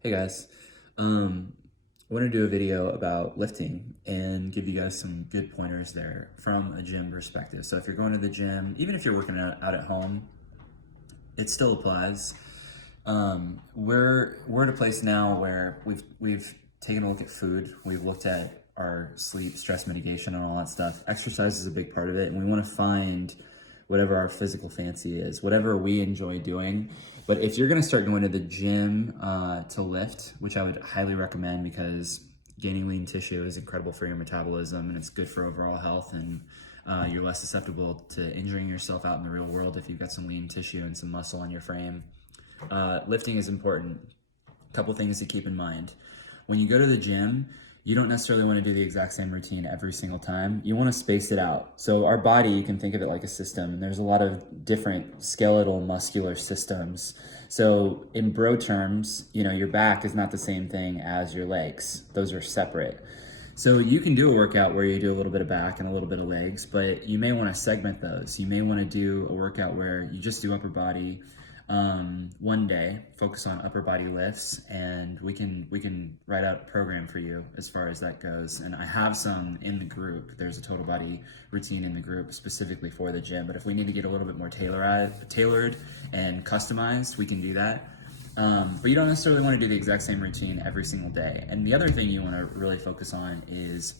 Hey guys, I want to do a video about lifting and give you guys some good pointers there from a gym perspective. So if you're going to the gym, even if you're working out at home, it still applies. We're at a place now where we've taken a look at food. We've looked at our sleep, stress mitigation, and all that stuff. Exercise is a big part of it, and we want to find whatever our physical fancy is, whatever we enjoy doing. But if you're going to start going to the gym to lift, which I would highly recommend because gaining lean tissue is incredible for your metabolism and it's good for overall health, and you're less susceptible to injuring yourself out in the real world if you've got some lean tissue and some muscle in your frame. Lifting is important. A couple things to keep in mind. When you go to the gym, you don't necessarily want to do the exact same routine every single time. You want to space it out. So our body, you can think of it like a system, and there's a lot of different skeletal muscular systems. So in bro terms, your back is not the same thing as your legs. Those are separate. So you can do a workout where you do a little bit of back and a little bit of legs, but you may want to segment those. You may want to do a workout where you just do upper body. One day, focus on upper body lifts, and we can write out a program for you as far as that goes. And I have some in the group. There's a total body routine in the group specifically for the gym. But if we need to get a little bit more tailored and customized, we can do that. But you don't necessarily want to do the exact same routine every single day. And the other thing you want to really focus on is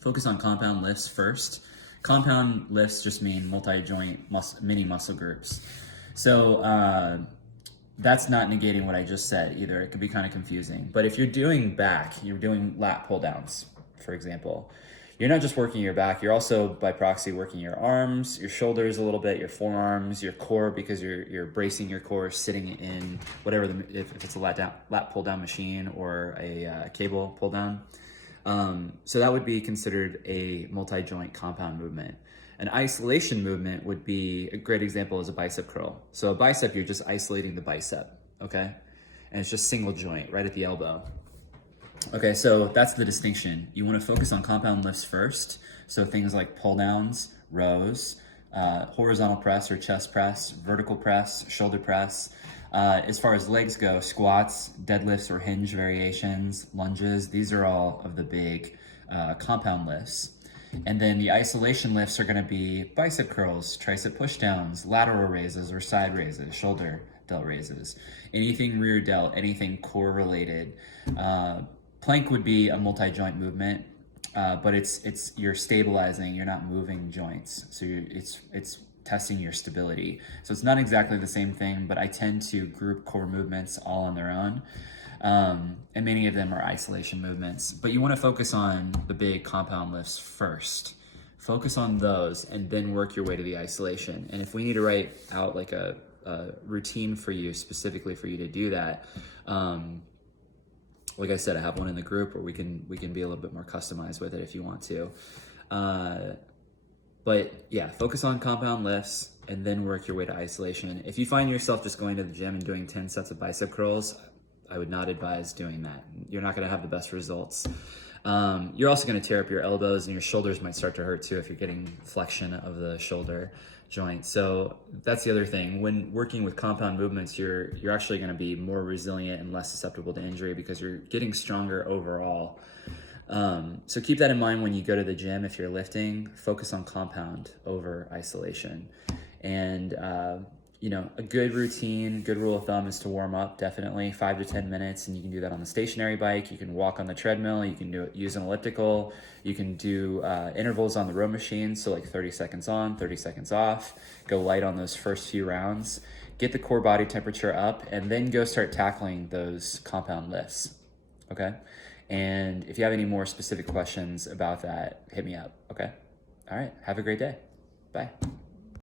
focus on compound lifts first. Compound lifts just mean multi-joint mini muscle groups. So that's not negating what I just said either. It could be kind of confusing. But if you're doing back, you're doing lat pull downs, for example, you're not just working your back, you're also by proxy working your arms, your shoulders a little bit, your forearms, your core, because you're bracing your core sitting in whatever, if it's a lat pull down machine or a cable pull down. So that would be considered a multi-joint compound movement. An isolation movement would be, a great example is a bicep curl. So a bicep, you're just isolating the bicep, okay? And it's just single joint right at the elbow. Okay, so that's the distinction. You want to focus on compound lifts first. So things like pull downs, rows, horizontal press or chest press, vertical press, shoulder press. As far as legs go, squats, deadlifts or hinge variations, lunges, these are all of the big compound lifts. And then the isolation lifts are going to be bicep curls, tricep pushdowns, lateral raises or side raises, shoulder delt raises, anything rear delt, anything core related. Plank would be a multi-joint movement, but it's you're stabilizing, you're not moving joints, so it's testing your stability. So it's not exactly the same thing, but I tend to group core movements all on their own. And many of them are isolation movements, but you want to focus on the big compound lifts first. Focus on those and then work your way to the isolation. And if we need to write out like a routine for you, specifically for you to do that, like I said, I have one in the group where we can be a little bit more customized with it if you want to. But yeah, focus on compound lifts and then work your way to isolation. If you find yourself just going to the gym and doing 10 sets of bicep curls, I would not advise doing that. You're not going to have the best results. You're also going to tear up your elbows, and your shoulders might start to hurt too if you're getting flexion of the shoulder joint. So that's the other thing. When working with compound movements, you're actually going to be more resilient and less susceptible to injury because you're getting stronger overall. So keep that in mind when you go to the gym. If you're lifting, focus on compound over isolation. And a good routine, good rule of thumb is to warm up, definitely 5 to 10 minutes. And you can do that on the stationary bike. You can walk on the treadmill. You can use an elliptical. You can do intervals on the row machine. So like 30 seconds on, 30 seconds off. Go light on those first few rounds. Get the core body temperature up, and then go start tackling those compound lifts, okay? And if you have any more specific questions about that, hit me up, okay? All right, have a great day. Bye.